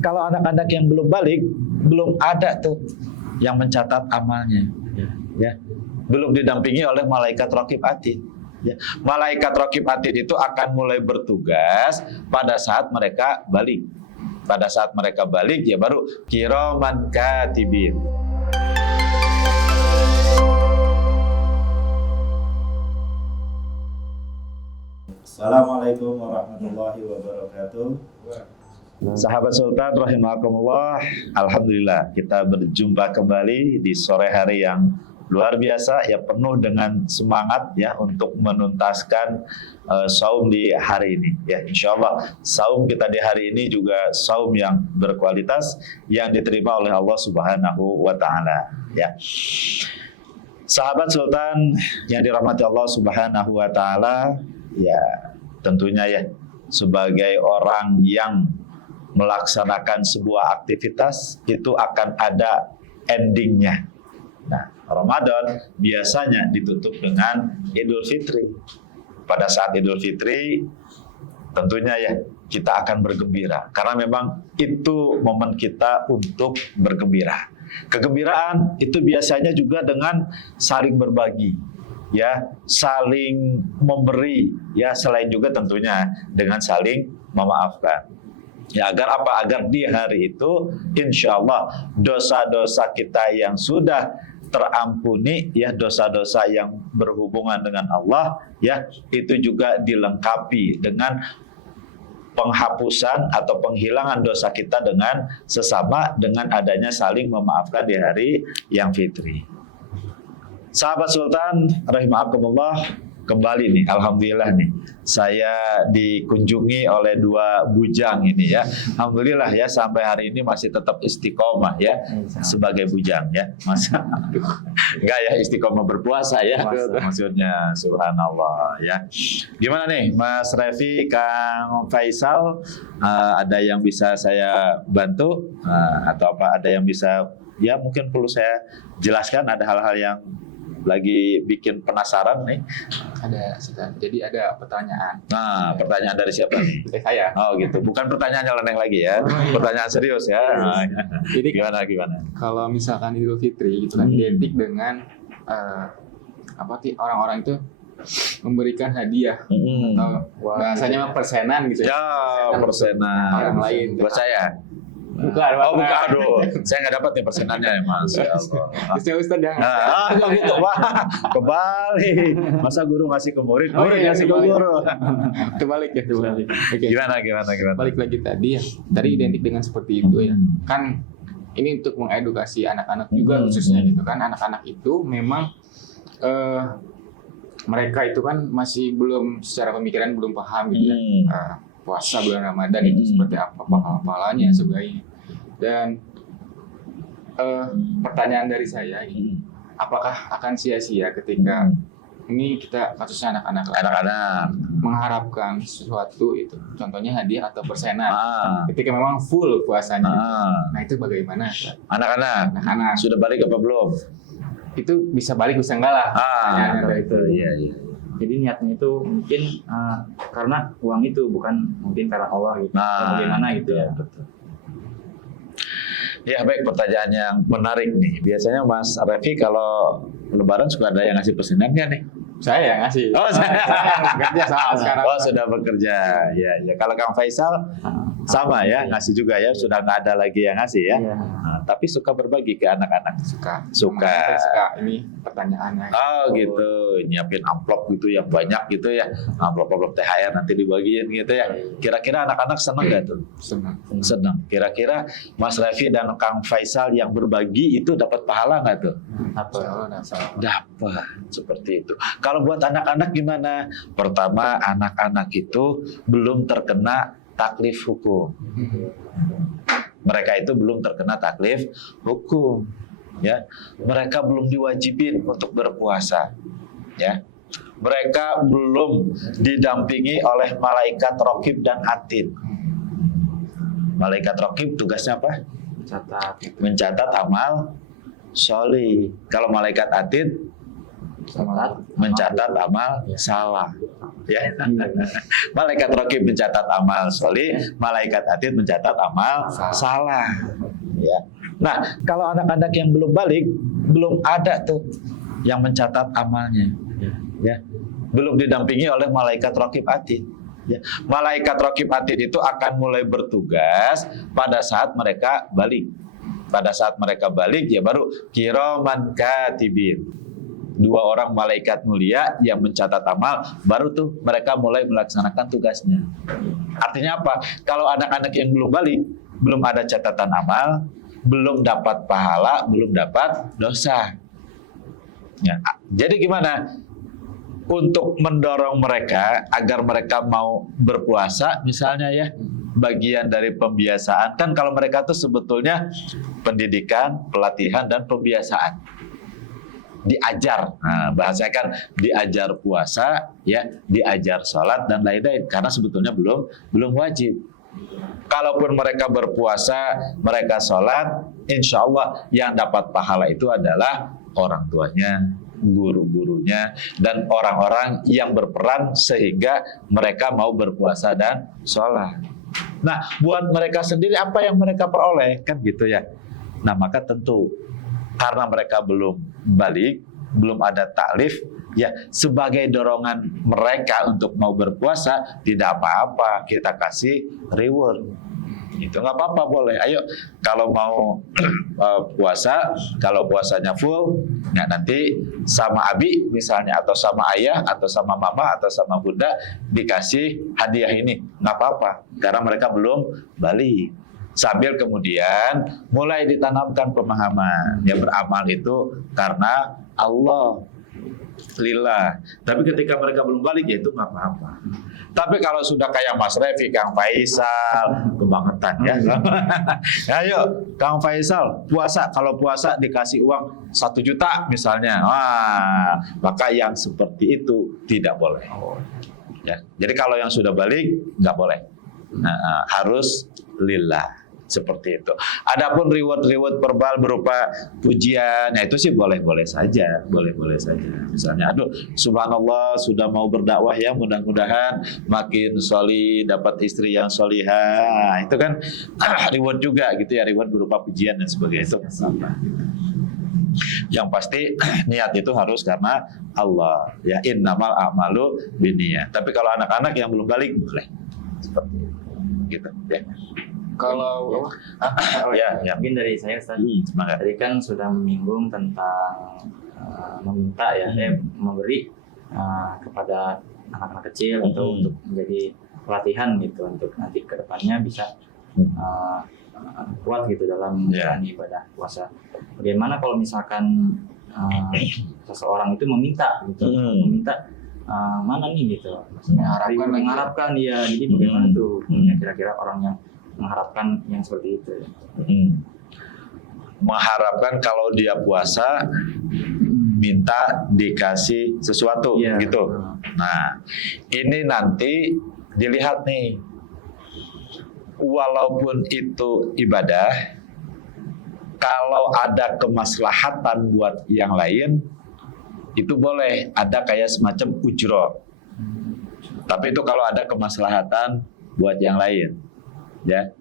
Kalau anak-anak yang belum balik, belum ada tuh yang mencatat amalnya, ya, belum didampingi oleh malaikat raqib atid. Ya. Malaikat raqib atid itu akan mulai bertugas pada saat mereka balik. Pada saat mereka balik, ya baru kiraman katibin. Assalamualaikum warahmatullahi wabarakatuh. Sahabat Sultan rahimakumullah, alhamdulillah kita berjumpa kembali di sore hari yang luar biasa, ya, penuh dengan semangat ya untuk menuntaskan saum di hari ini. Ya, insya Allah saum kita di hari ini juga saum yang berkualitas yang diterima oleh Allah Subhanahu wa taala, ya. Sahabat Sultan yang dirahmati Allah Subhanahu wa taala, ya, tentunya ya sebagai orang yang melaksanakan sebuah aktivitas itu akan ada endingnya. Nah, Ramadan biasanya ditutup dengan Idul Fitri. Pada saat Idul Fitri tentunya ya kita akan bergembira karena memang itu momen kita untuk bergembira. Kegembiraan itu biasanya juga dengan saling berbagi, ya, saling memberi, ya, selain juga tentunya dengan saling memaafkan. Ya, agar apa? Agar di hari itu insya Allah dosa-dosa kita yang sudah terampuni, ya, dosa-dosa yang berhubungan dengan Allah, ya, itu juga dilengkapi dengan penghapusan atau penghilangan dosa kita dengan sesama dengan adanya saling memaafkan di hari yang fitri. Sahabat Sultan rahimakumullah, kembali nih, alhamdulillah nih, saya dikunjungi oleh dua bujang ini ya. Alhamdulillah ya, sampai hari ini masih tetap istiqomah ya sebagai bujang ya. Masa enggak ya, istiqomah berpuasa ya maksudnya, subhanallah ya. Gimana nih Mas Revi, Kang Faisal, ada yang bisa saya bantu atau apa, ada yang bisa ya mungkin perlu saya jelaskan, ada hal-hal yang lagi bikin penasaran nih. Ada, jadi ada pertanyaan. Nah, pertanyaan dari siapa nih? Dari saya. Oh gitu, bukan pertanyaan nyeleneh lagi ya, pertanyaan serius ya. Nah, Jadi gimana? Kalau misalkan Idul Fitri itu kan identik dengan orang-orang itu memberikan hadiah atau bahasanya persenan gitu ya. Persenan. Orang lain. Buat saya. Bukan. Oh bukan, aduh, saya nggak dapat nih persenannya ya Mas. Ya Allah. Ustaz jangan. Kalau gitu, wah, kebalik. Masa guru ngasih ke murid, murid ngasih ke guru. Terbalik ya, terbalik. Oke. Gimana? Balik lagi tadi ya. Tadi identik dengan seperti itu ya. Kan ini untuk mengedukasi anak-anak juga khususnya gitu kan. Anak-anak itu memang mereka itu kan masih belum secara pemikiran belum paham gitu ya. Puasa bulan Ramadan itu seperti apa, pahalanya sebagainya. Dan pertanyaan dari saya ini, apakah akan sia-sia ketika ini kita kasusnya anak-anak mengharapkan sesuatu itu, contohnya hadiah atau persenan, ketika memang full puasanya gitu. Nah itu bagaimana? Anak-anak Sudah balik apa belum? Itu bisa balik bisa enggak lah. Itu. Iya. Jadi niatnya itu mungkin karena uang itu, bukan mungkin karena Allah gitu. Bagaimana gitu ya. Betul. Ya baik, pertanyaan yang menarik nih. Biasanya Mas Revi kalau Lebaran suka ada yang ngasih persenan nggak nih? Saya yang ngasih. Oh, saya bekerja sekarang. Oh, sudah bekerja. Ya. Kalau Kang Faisal sama ya, ngasih juga ya. Sudah nggak ada lagi yang ngasih ya. Nah, tapi suka berbagi ke anak-anak. Suka. Saya suka ini pertanyaannya. Oh gitu, nyiapin amplop gitu yang banyak gitu ya. Amplop THR nanti dibagiin gitu ya. Kira-kira anak-anak senang nggak tuh? Senang. Kira-kira Mas Revi dan Kang Faisal yang berbagi itu dapat pahala nggak tuh? Dapat. Seperti itu. Kalau buat anak-anak gimana? Pertama, anak-anak itu belum terkena taklif hukum. Mereka itu belum terkena taklif hukum, ya. Mereka belum diwajibin untuk berpuasa, ya. Mereka belum didampingi oleh malaikat raqib dan atid. Malaikat raqib tugasnya apa? Mencatat amal sholih. Kalau malaikat atid mencatat amal salah. Ya. Malaikat raqib mencatat amal solih, malaikat atid mencatat amal salah. Ya. Nah, kalau anak-anak yang belum balik, belum ada tuh yang mencatat amalnya. Ya. Belum didampingi oleh malaikat raqib atid. Ya. Malaikat raqib atid itu akan mulai bertugas pada saat mereka balik. Pada saat mereka balik ya baru kiraman katibin. 2 orang malaikat mulia yang mencatat amal, baru tuh mereka mulai melaksanakan tugasnya. Artinya apa? Kalau anak-anak yang belum balik, belum ada catatan amal, belum dapat pahala, belum dapat dosa. Ya. Jadi gimana? Untuk mendorong mereka agar mereka mau berpuasa misalnya ya, bagian dari pembiasaan. Kan kalau mereka tuh sebetulnya pendidikan, pelatihan, dan pembiasaan. Diajar, nah, bahasanya kan diajar puasa, ya, diajar sholat dan lain-lain. Karena sebetulnya belum wajib. Kalaupun mereka berpuasa, mereka sholat, insya Allah yang dapat pahala itu adalah orang tuanya, guru-gurunya, dan orang-orang yang berperan sehingga mereka mau berpuasa dan sholat. Nah, buat mereka sendiri apa yang mereka peroleh? Kan gitu ya. Nah, maka tentu karena mereka belum balik, belum ada taklif, ya sebagai dorongan mereka untuk mau berpuasa, tidak apa-apa, kita kasih reward. Itu nggak apa-apa, boleh. Ayo, kalau mau puasa, kalau puasanya full, ya nanti sama abi misalnya, atau sama ayah, atau sama mama, atau sama bunda dikasih hadiah ini, nggak apa-apa, karena mereka belum balik. Sambil kemudian mulai ditanamkan pemahaman, ya beramal itu karena Allah, lillah. Tapi ketika mereka belum balik, ya itu nggak apa-apa. Tapi kalau sudah kayak Mas Revi, Kang Faisal, kebangetan ya. Ayo, Kang Faisal, puasa. Kalau puasa dikasih uang 1 juta misalnya, wah, maka yang seperti itu tidak boleh. Ya, jadi kalau yang sudah balik nggak boleh. Nah, harus lillah. Seperti itu. Adapun reward verbal berupa pujian, ya itu sih boleh-boleh saja, boleh-boleh saja. Misalnya, aduh, subhanallah sudah mau berdakwah ya, mudah-mudahan makin solih, dapat istri yang solihah. Itu kan reward juga gitu ya, reward berupa pujian dan sebagainya. Itu yang pasti niat itu harus karena Allah. Ya, innamal a'malu binniyat. Tapi kalau anak-anak yang belum balik boleh. Seperti itu. Gitu ya. Kalau ya. Mungkin dari saya Ustaz, tadi kan sudah menyinggung tentang meminta ya, memberi kepada anak-anak kecil untuk menjadi pelatihan gitu, untuk nanti ke depannya bisa kuat gitu dalam menjalani ibadah puasa. Bagaimana kalau misalkan seseorang itu meminta gitu, meminta mana nih gitu, mengharapkan ya, jadi bagaimana tuh kira-kira orang yang mengharapkan yang seperti itu. Mengharapkan kalau dia puasa minta dikasih sesuatu gitu. Nah, ini nanti dilihat nih, walaupun itu ibadah, kalau ada kemaslahatan buat yang lain, itu boleh ada kayak semacam ujroh. Tapi itu kalau ada kemaslahatan buat yang lain. Ya,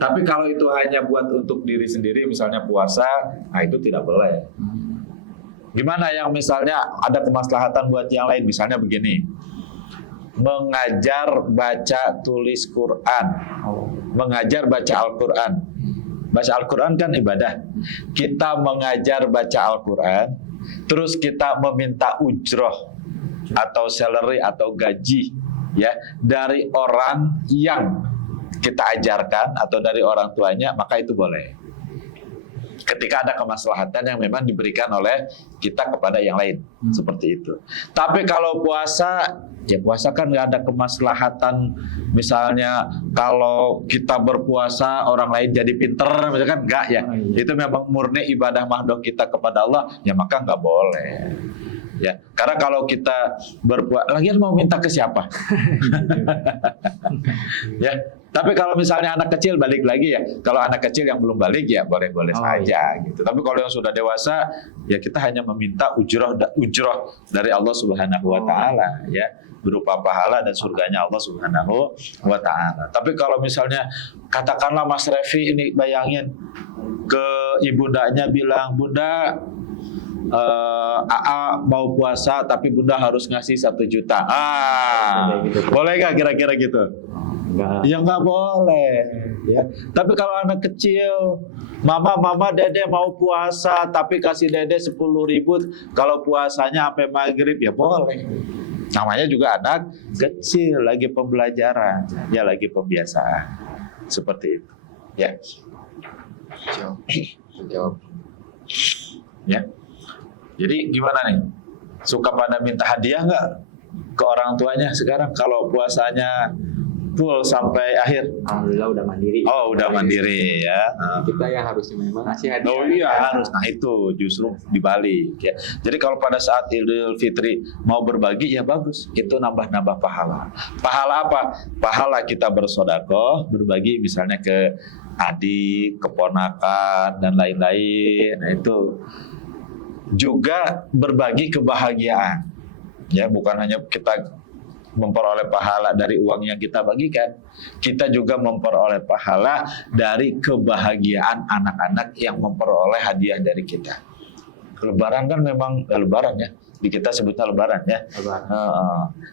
tapi kalau itu hanya buat untuk diri sendiri, misalnya puasa, nah itu tidak boleh. Gimana yang misalnya ada kemaslahatan buat yang lain, misalnya begini, mengajar baca tulis Quran, mengajar baca Al-Quran. Baca Al-Quran kan ibadah. Kita mengajar baca Al-Quran, terus kita meminta ujroh atau salary atau gaji ya dari orang yang kita ajarkan atau dari orang tuanya, maka itu boleh. Ketika ada kemaslahatan yang memang diberikan oleh kita kepada yang lain, seperti itu. Tapi kalau puasa, ya puasa kan nggak ada kemaslahatan. Misalnya kalau kita berpuasa orang lain jadi pinter, misalkan nggak ya. Itu memang murni ibadah mahdoh kita kepada Allah, ya maka nggak boleh. Ya, karena kalau kita berpuasa, lagian mau minta ke siapa? Ya, Tapi kalau misalnya anak kecil balik lagi ya, kalau anak kecil yang belum balik ya boleh-boleh saja gitu. Tapi kalau yang sudah dewasa ya kita hanya meminta ujroh dari Allah Subhanahu wa taala ya, berupa pahala dan surganya Allah Subhanahu wa taala. Tapi kalau misalnya katakanlah Mas Revi ini bayangin ke ibundanya bilang, "Bunda, AA mau puasa tapi Bunda harus ngasih 1 juta." Boleh gak kira-kira gitu? Enggak. Ya nggak boleh. Ya. Tapi kalau anak kecil, mama, dede mau puasa tapi kasih dede 10.000 kalau puasanya sampai maghrib, ya boleh. Namanya juga anak kecil, lagi pembelajaran, ya lagi pembiasaan. Seperti itu. Ya. Jawab. Ya. Jadi gimana nih? Suka pada minta hadiah nggak ke orang tuanya sekarang kalau puasanya full sampai akhir? Alhamdulillah udah mandiri. Oh, udah mandiri ya. Kita yang harusnya memang ngasih hadiah. Oh iya harus. Nah itu justru dibalik ya. Jadi kalau pada saat Idul Fitri mau berbagi ya bagus. Itu nambah-nambah pahala. Pahala apa? Pahala kita bersedekah, berbagi misalnya ke adik, keponakan dan lain-lain. Nah itu juga berbagi kebahagiaan. Ya bukan hanya kita memperoleh pahala dari uang yang kita bagikan, kita juga memperoleh pahala dari kebahagiaan anak-anak yang memperoleh hadiah dari kita. Lebaran kan memang Lebaran ya, di kita sebutnya Lebaran ya.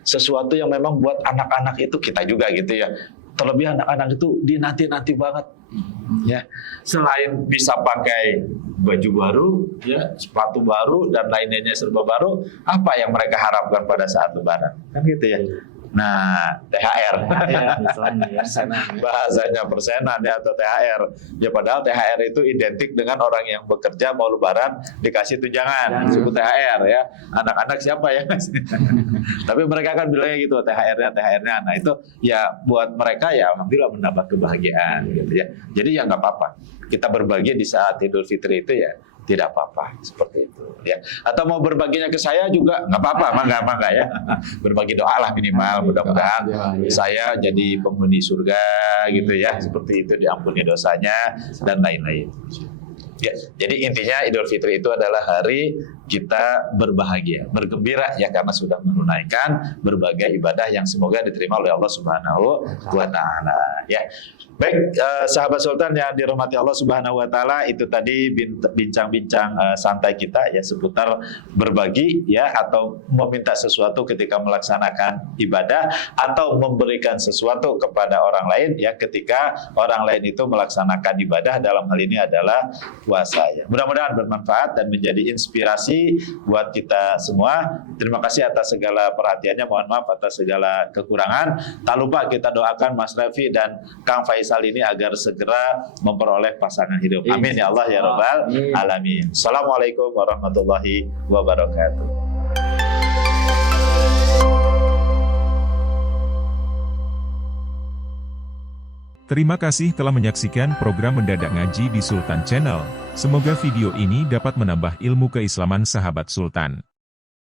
Sesuatu yang memang buat anak-anak itu kita juga gitu ya. Terlebih anak-anak itu dinanti-nanti banget. Ya, selain bisa pakai baju baru, ya, sepatu baru dan lainnya serba baru, apa yang mereka harapkan pada saat Lebaran? Kan gitu ya. Nah, THR. Bahasanya persenan ya, atau THR. Ya padahal THR itu identik dengan orang yang bekerja mau Lebaran dikasih tunjangan, disebut THR ya. Anak-anak siapa ya? Tapi mereka kan bilangnya gitu, THR-nya. Nah itu ya buat mereka ya alhamdulillah menambah kebahagiaan gitu ya. Jadi ya nggak apa-apa. Kita berbagi di saat Idul Fitri itu ya tidak apa-apa, seperti itu ya. Atau mau berbaginya ke saya juga nggak apa-apa, mangga ya. Berbagi doa lah minimal, mudah-mudahan saya jadi penghuni surga gitu ya, seperti itu, diampuni dosanya dan lain-lain. Ya, jadi intinya Idul Fitri itu adalah hari kita berbahagia, bergembira ya karena sudah menunaikan berbagai ibadah yang semoga diterima oleh Allah Subhanahu wa taala ya. Baik, sahabat Sultan yang dirahmati Allah Subhanahu wa taala, itu tadi bincang-bincang santai kita ya seputar berbagi ya, atau meminta sesuatu ketika melaksanakan ibadah, atau memberikan sesuatu kepada orang lain ya ketika orang lain itu melaksanakan ibadah, dalam hal ini adalah puasa ya. Mudah-mudahan bermanfaat dan menjadi inspirasi buat kita semua. Terima kasih atas segala perhatiannya, mohon maaf atas segala kekurangan. Tak lupa kita doakan Mas Revi dan Kang Faisal ini agar segera memperoleh pasangan hidup. Amin ya Allah ya Rabbal alamin. Assalamualaikum warahmatullahi wabarakatuh. Terima kasih telah menyaksikan program Mendadak Ngaji di Sultan Channel. Semoga video ini dapat menambah ilmu keislaman sahabat Sultan.